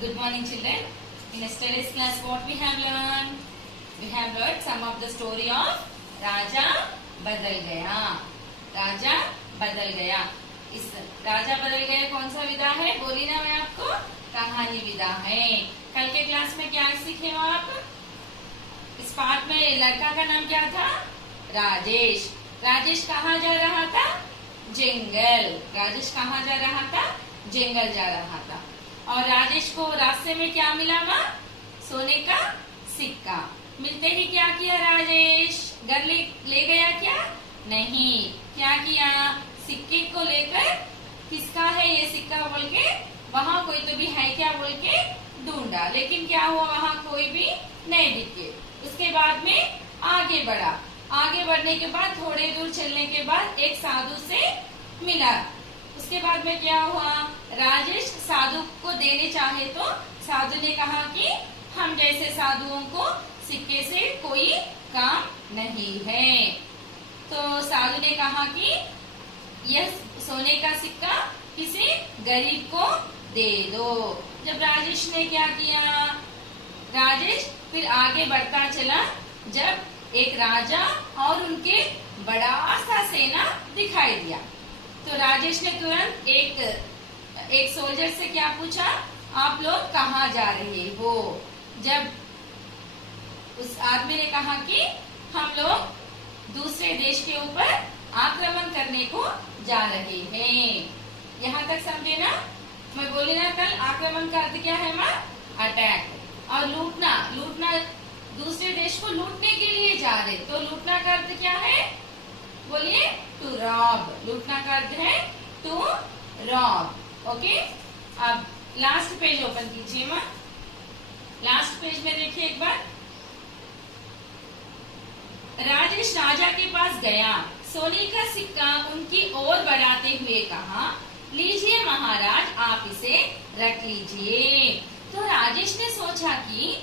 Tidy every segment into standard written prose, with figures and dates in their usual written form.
Good morning, children. In yesterday's class, what we have learned? We have learned some of the story of राजा बदल गया. राजा बदल गया. इस राजा बदल गया कौन सा विधा है? बोली ना मैं आपको, कहानी विधा है. कल के क्लास में क्या सीखे हो आप? इस पाठ में लड़का का नाम क्या था? राजेश. राजेश कहाँ जा रहा था? जंगल. राजेश कहाँ जा रहा था? जंगल जा रहा था. और राजेश को रास्ते में क्या मिला? वहाँ सोने का सिक्का. मिलते ही क्या किया राजेश? घर ले गया क्या? नहीं. क्या किया? सिक्के को लेकर किसका है ये सिक्का बोल के वहाँ कोई तो भी है क्या बोल के ढूंढा. लेकिन क्या हुआ? वहाँ कोई भी नहीं दिखे. उसके बाद में आगे बढ़ा. आगे बढ़ने के बाद थोड़े दूर चलने के बाद एक साधु से मिला. उसके बाद में क्या हुआ? राजेश साधु को देने चाहे तो साधु ने कहा कि हम जैसे साधुओं को सिक्के से कोई काम नहीं है. तो साधु ने कहा कि यह सोने का सिक्का किसी गरीब को दे दो. जब राजेश ने क्या किया? राजेश फिर आगे बढ़ता चला. जब एक राजा और उनके बड़ा सा सेना दिखाई दिया तो राजेश ने तुरंत एक सोल्जर से क्या पूछा? आप लोग कहाँ जा रहे हो? जब उस आदमी ने कहा कि हम लोग दूसरे देश के ऊपर आक्रमण करने को जा रहे हैं. यहाँ तक समझे ना? मैं बोली ना कल आक्रमण का अर्थ क्या है? माँ अटैक. और लूटना. लूटना दूसरे देश को लूटने के लिए जा रहे. तो लूटना का अर्थ क्या है? बोलिए. To rob. लूटना का अर्थ है टू रॉब. ओके. अब लास्ट पेज ओपन कीजिए माँ. लास्ट पेज में देखिए एक बार. राजेश राजा के पास गया. सोने का सिक्का उनकी ओर बढ़ाते हुए कहा, लीजिए महाराज, आप इसे रख लीजिए. तो राजेश ने सोचा कि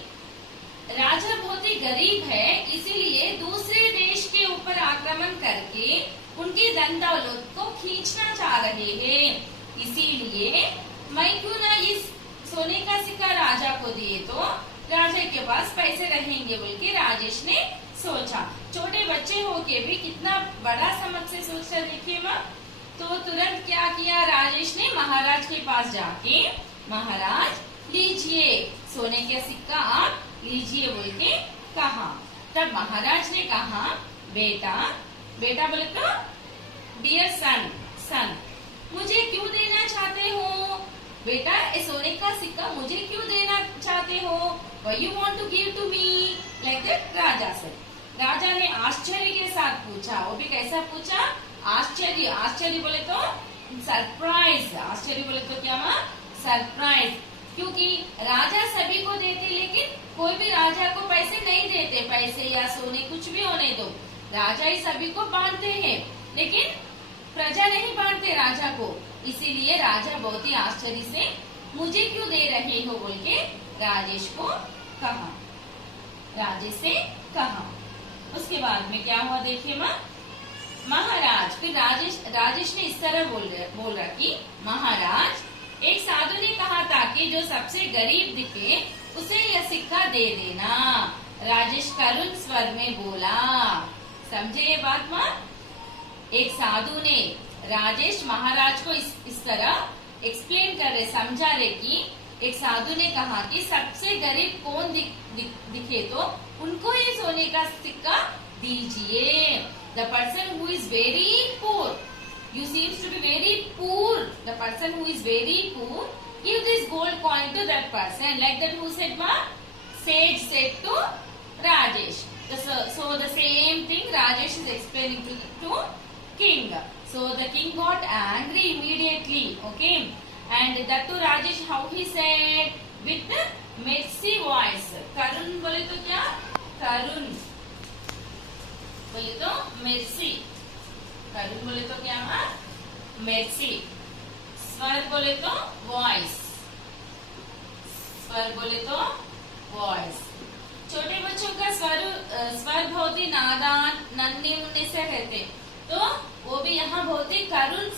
राजा बहुत ही गरीब है, इसीलिए दूसरे देश के ऊपर आक्रमण करके उनकी धन दौलत को खींचना चाह रहे हैं. इसीलिए मैं क्यों ना इस सोने का सिक्का राजा को दिए तो राजा के पास पैसे रहेंगे बोल के राजेश ने सोचा. छोटे बच्चे होके भी कितना बड़ा समझ से सोचता देखिए माँ. तो तुरंत क्या किया राजेश ने? महाराज के पास जाके, महाराज लीजिए सोने का सिक्का आप लीजिए बोल के कहा. तब महाराज ने कहा, बेटा. बेटा बोले तो डियर सन. सन मुझे क्यों देना चाहते हो? बेटा ये सोने का सिक्का मुझे क्यों देना चाहते हो? Why you want to give to me? Like that राजा से. राजा ने आश्चर्य के साथ पूछा. वो भी कैसा पूछा? आश्चर्य. आश्चर्य बोले तो सरप्राइज. आश्चर्य बोले तो क्या माँ? सरप्राइज. क्योंकि राजा सभी को देते लेकिन कोई भी राजा को पैसे नहीं देते. पैसे या सोने कुछ भी होने दो, राजा ही सभी को बांटते हैं लेकिन प्रजा नहीं बांटते राजा को. इसीलिए राजा बहुत ही आश्चर्य से मुझे क्यों दे रहे हो बोल के राजेश को कहा. राजेश से कहा. उसके बाद में क्या हुआ देखिए माँ. महाराज. फिर राजेश ने इस तरह बोल रहा कि महाराज, एक साधु ने कहा था कि जो सबसे गरीब दिखे उसे यह सिक्का दे देना. राजेश करुण स्वर में बोला. समझे ये बात माँ? एक साधु ने राजेश महाराज को इस तरह एक्सप्लेन कर रहे, समझा रहे कि एक साधु ने कहा कि सबसे गरीब कौन दिखे तो उनको ये सोने का सिक्का दीजिए. The person who is very poor, you seems to be very poor, the person who is very poor, give this gold coin to that person. Like that who said ma? Sage said to Rajesh. So the same thing Rajesh is explaining to king. So the king got angry immediately. Okay. And that to Rajesh how he said? With the mercy voice. Karun बोले तो क्या? Karun बोले तो mercy. करुण बोले तो क्या माँ? Mercy. स्वर बोले तो वॉइस. स्वर बोले तो वॉइस. छोटे बच्चों का स्वर बहुत ही नादान नन्हे मुन्ने से रहते तो वो भी यहाँ बहुत ही करुण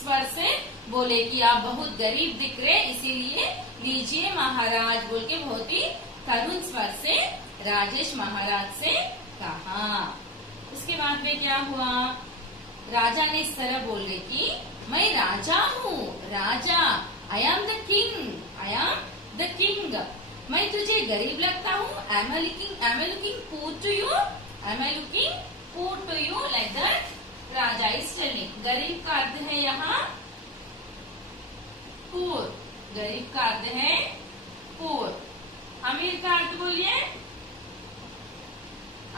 स्वर से बोले कि आप बहुत गरीब दिख रहे, इसीलिए लीजिए महाराज बोल के बहुत ही करुण स्वर से राजेश महाराज से कहा। उसके बाद में क्या हुआ, राजा ने इस तरह बोल रहे कि मैं राजा हूँ, राजा, I am the king, I am the king. मैं तुझे गरीब लगता हूँ, am I looking poor to you? Am I looking poor to you? Like that Raja is telling। गरीब का अर्थ है यहाँ poor, गरीब का अर्थ है poor। अमीर का अर्थ बोलिए,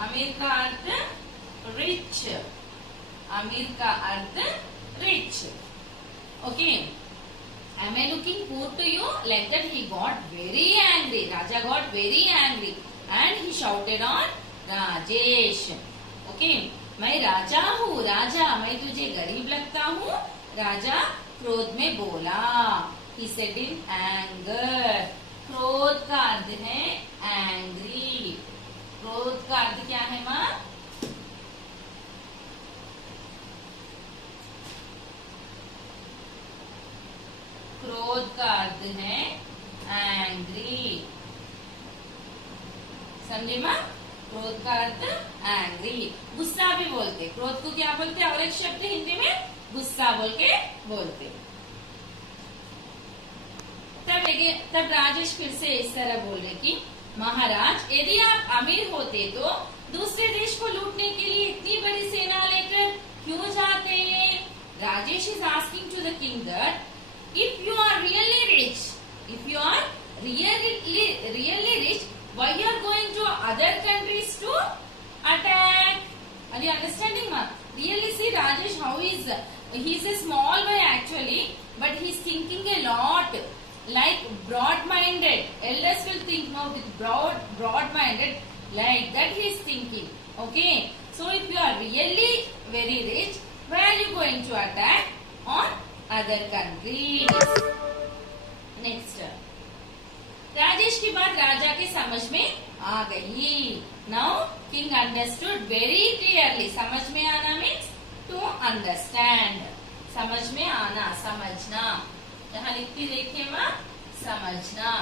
अमीर का अर्थ rich, अमीर का अर्थ rich। Okay, am I looking poor to you? Like that he got very angry, Raja got very angry and he shouted on Rajesh। Okay, मैं राजा हूँ, राजा, मैं तुझे गरीब लगता हूँ, राजा क्रोध में बोला। He said in anger। क्रोध का अर्थ है angry। क्रोध का अर्थ क्या है माँ? क्रोध का अर्थ है एंग्री। समझे माँ? क्रोध का अर्थ एंग्री। गुस्सा भी बोलते, क्रोध को क्या बोलते? और एक शब्द हिंदी में गुस्सा बोल के बोलते। तब राजेश फिर से इस तरह बोल रहे कि महाराज, यदि आप अमीर होते तो दूसरे देश को लूटने के लिए इतनी बड़ी सेना लेकर क्यों जाते? Rajesh is asking to the king that if you are really rich, if you are really rich, why you are going to other countries to attack? Are you understanding, ma? Really, see Rajesh how he is a small boy actually, but he is thinking a lot, like broad-minded. Elders will think no, with broad-minded, like that he is thinking. Okay, so if you are really very rich, where are you going to attack? On other countries. Next, Rajesh की बात राजा के समझ में आ गई। Now king understood very clearly. समझ में आना means to understand, समझ में आना, समझना। यहाँ लिखती देखिए माँ, समझना।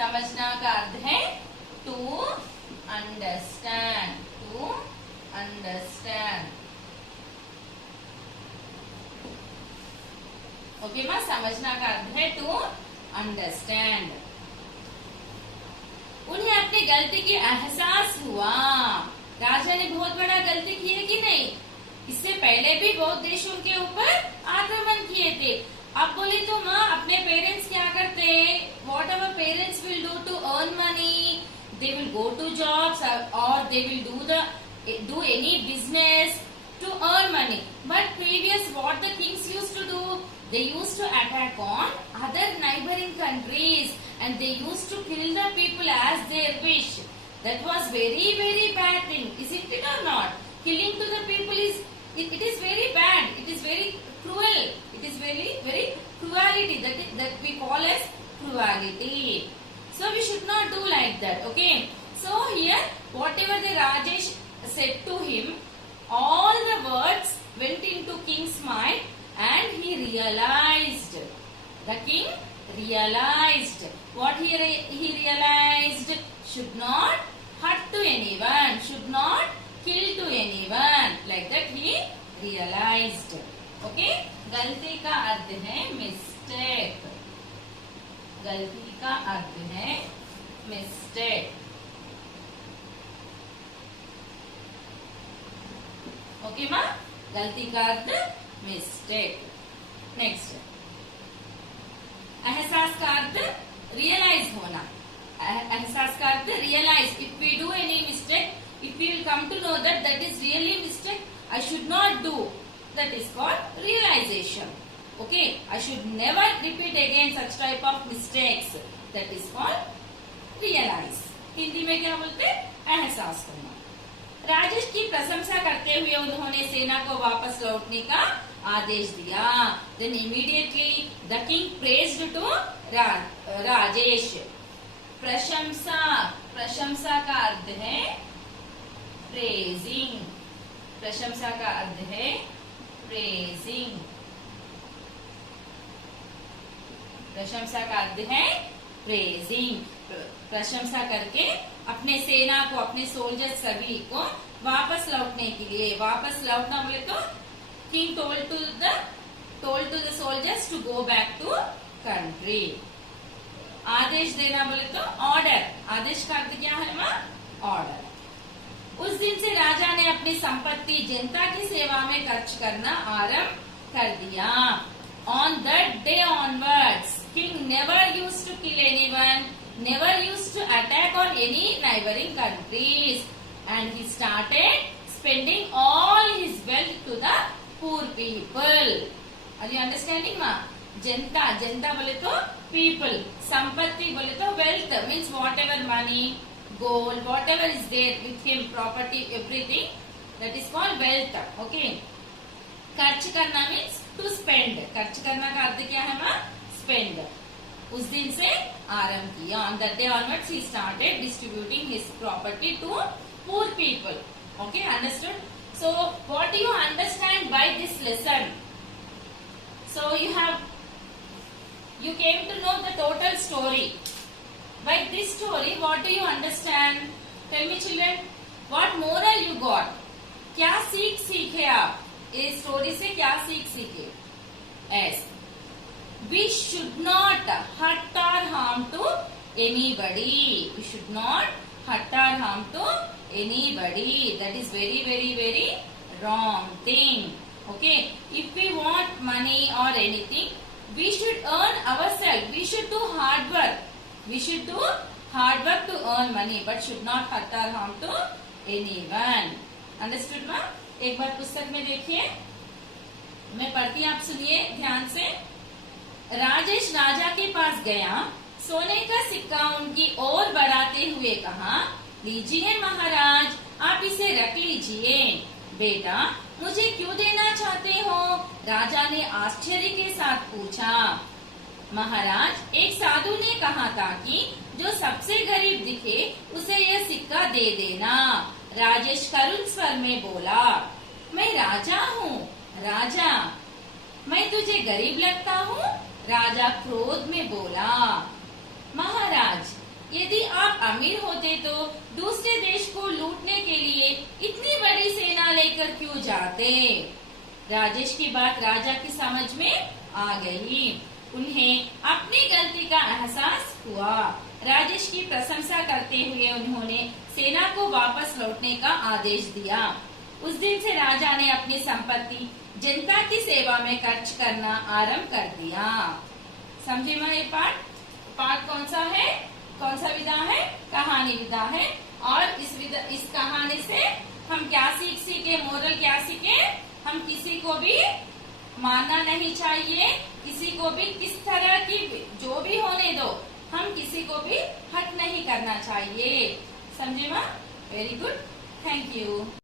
समझना का अर्थ है to understand, to understand. Okay माँ, समझना का अर्थ है टू अंडरस्टैंड। उन्हें अपनी गलती की एहसास हुआ। राजा ने बहुत बड़ा गलती की है कि नहीं? इससे पहले भी बहुत देशों के ऊपर आक्रमण किए थे। अब बोले तो माँ, अपने पेरेंट्स क्या करते हैं? Whatever parents will do to earn money, they will go to jobs और they will do any business to earn money. But previous what the kings used to do, they used to attack on other neighboring countries and they used to kill the people as their wish. That was very very bad thing, isn't it or not? Killing to the people it is very bad, it is very cruel, it is very very cruelty that we call as cruelty. So we should not do like that. Okay, so here whatever the Rajesh said to him, all the words went into king's mind and he realized, the king realized, what he realized, should not hurt to anyone, should not kill to anyone, like that he realized. Okay, गलती का अर्थ है mistake, गलती का अर्थ है mistake। Okay माँ, गलती का अर्थ मिस्टेक। नेक्स्ट, एहसास का अर्थ रियलाइज होना। एहसास का अर्थ realise. If we do any mistake, if we will come to know that that is really mistake, I should not do, that is called realisation. Okay, I should never repeat again such type of mistakes, that is called realise. Hindi में क्या बोलते हैं? एहसास होना। राजेश की प्रशंसा करते हुए उन्होंने सेना को वापस लौटने का आदेश दिया। Then immediately the king praised to Rajesh. प्रशंसा, प्रशंसा का अर्थ है प्रेजिंग, प्रशंसा का अर्थ है प्रेजिंग। प्रशंसा का अर्थ है प्रेजिंग। प्रशंसा करके अपने सेना को, अपने सोल्जर्स सभी को वापस लौटने के लिए, वापस लौटना बोले तो king told to the soldiers to go back to country. आदेश देना बोले तो ऑर्डर। आदेश का अर्थ क्या है माँ? ऑर्डर। उस दिन से राजा ने अपनी संपत्ति जनता की सेवा में खर्च करना आरंभ कर दिया। On that day onwards, king never used to kill anyone, never used to attack on any neighboring countries, and he started spending all his wealth to the poor people. Are you understanding, ma? जनता, जनता बोले तो people, संपत्ति बोले तो wealth means whatever money, gold, whatever is there with him, property, everything, that is called wealth. Okay. खर्च करना means to spend. खर्च करना का अर्थ क्या है माँ? स्पेंड। उस दिन से आरंभ किया। ऑन दैट डे ऑनवर्ड्स ही started distributing his property to poor people. Okay, understood? So what do you understand by this lesson? So you came to know the total story. By this story, what do you understand? Tell me, children, what moral you got? क्या सीख सीखे आप इस story से? क्या सीख सीखे? As we should not hurt or harm to anybody. We should not hurt or harm to anybody. That is very, very, very wrong thing. Okay, if we want money or anything, we should earn ourselves. We should do hard work. We should do hard work to earn money, but should not hurt or harm to anyone. Understood, ma? एक बार पुस्तक में देखिए, मैं पढ़ती, आप सुनिए ध्यान से। राजेश राजा के पास गया, सोने का सिक्का उनकी ओर बढ़ाते हुए कहा, लीजिए महाराज, आप इसे रख लीजिए। बेटा, मुझे क्यों देना चाहते हो? राजा ने आश्चर्य के साथ पूछा। महाराज, एक साधु ने कहा था कि जो सबसे गरीब दिखे उसे यह सिक्का दे देना। राजेश करुण स्वर में बोला, मैं राजा हूँ। राजा, मैं तुझे गरीब लगता हूँ? राजा क्रोध में बोला। महाराज, यदि आप अमीर होते तो दूसरे देश को लूटने के लिए इतनी बड़ी सेना लेकर क्यों जाते? राजेश की बात राजा की समझ में आ गई। उन्हें अपनी गलती का एहसास हुआ। राजेश की प्रशंसा करते हुए उन्होंने सेना को वापस लौटने का आदेश दिया। उस दिन से राजा ने अपनी संपत्ति जनता की सेवा में खर्च करना आरंभ कर दिया। समझे मैं? ये पाठ कौन सा है? कौन सा विधा है? कहानी विधा है। और इस कहानी से हम क्या सीखे? मोरल क्या सीखे? हम किसी को भी मानना नहीं चाहिए, किसी को भी किस तरह की जो भी होने दो, हम किसी को भी हट नहीं करना चाहिए। समझे माँ? Very good, thank you.